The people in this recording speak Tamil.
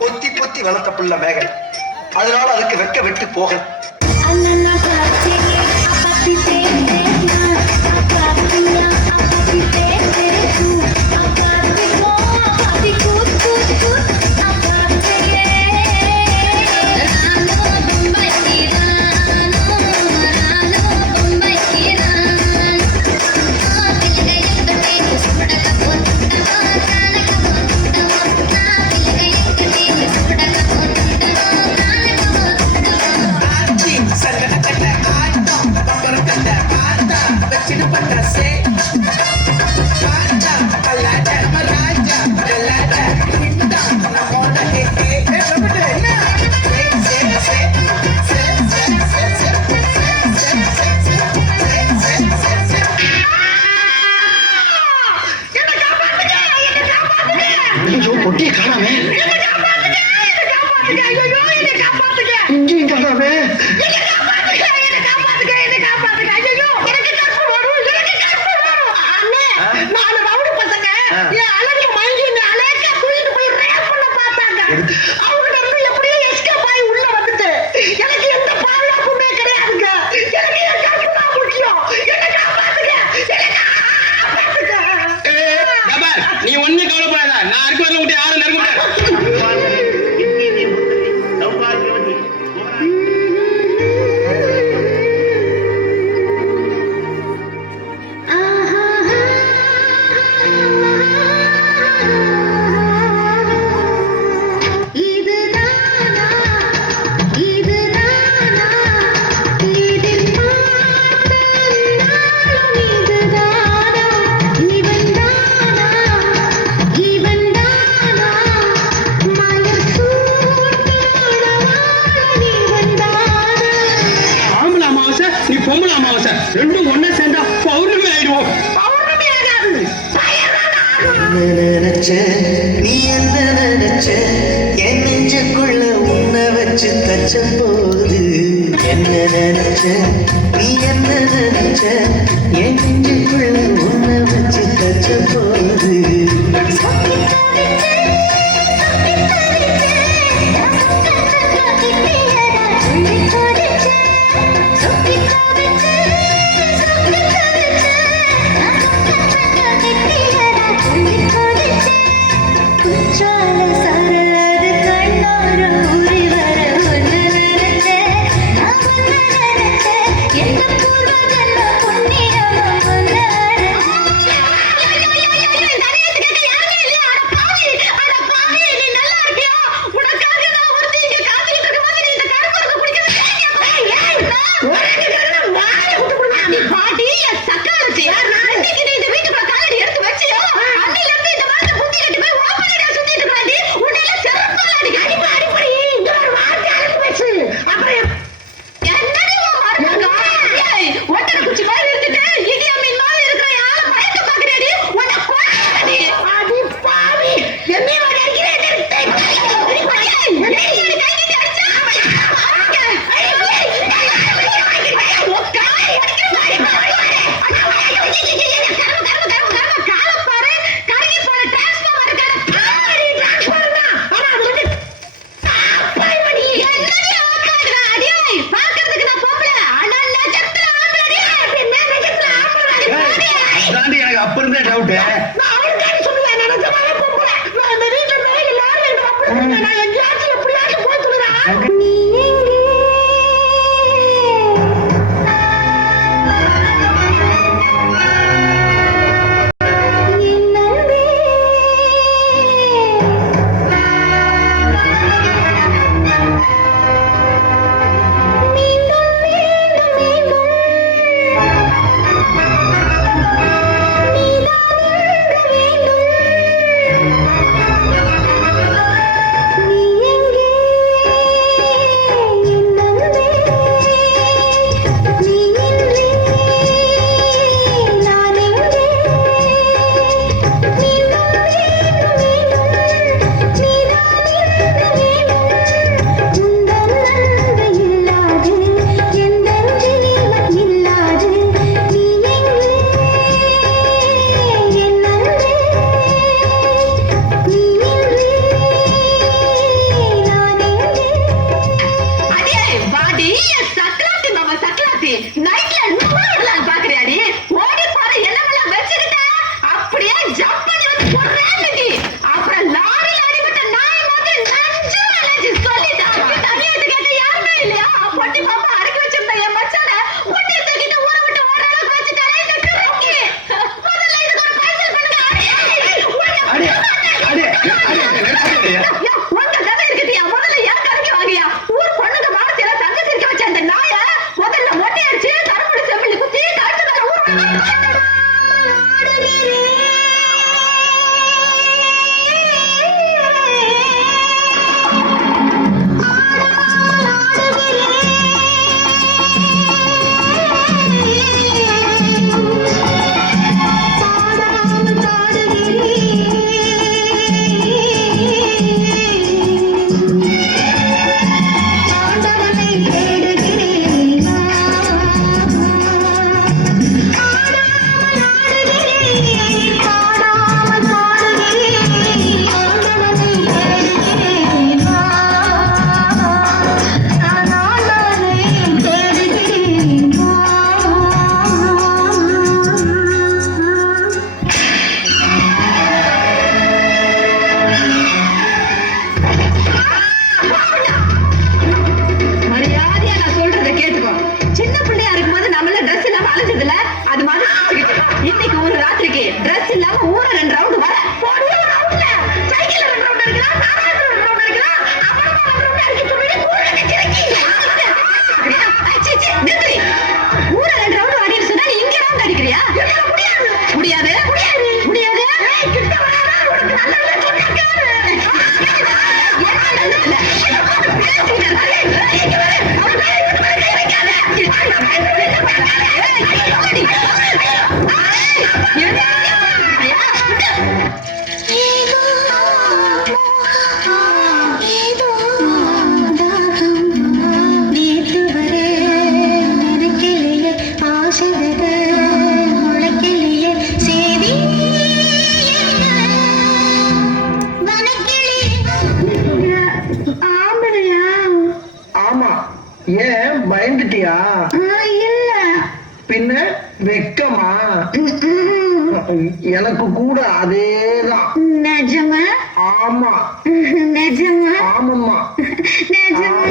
பொத்தி பொத்தி வளர்த்த புள்ள மேகன். அதனால அதுக்கு வெக்க விட்டு போக Ay, ரெண்டும் ஒண்ணா சேர்ந்தா பௌர்ணமி ஆயிடுவோம் என்ன நினைச்ச நீ என்ன நினைச்ச என் நெஞ்சுக்குள்ள உன்னை வச்சு தச்ச போது என்ன நினைச்ச நீ என்ன நினைச்ச என் நெஞ்சுக்குள்ள உன்னை வச்சு தச்ச போது என்ன டவுட்டு ஏன் பயந்துட்டியா? இல்ல. பின்ன வெக்கமா. எனக்கு கூட அதேதான். நிஜமா? ஆமா. நிஜமா? ஆமாம்மா. நிஜமா?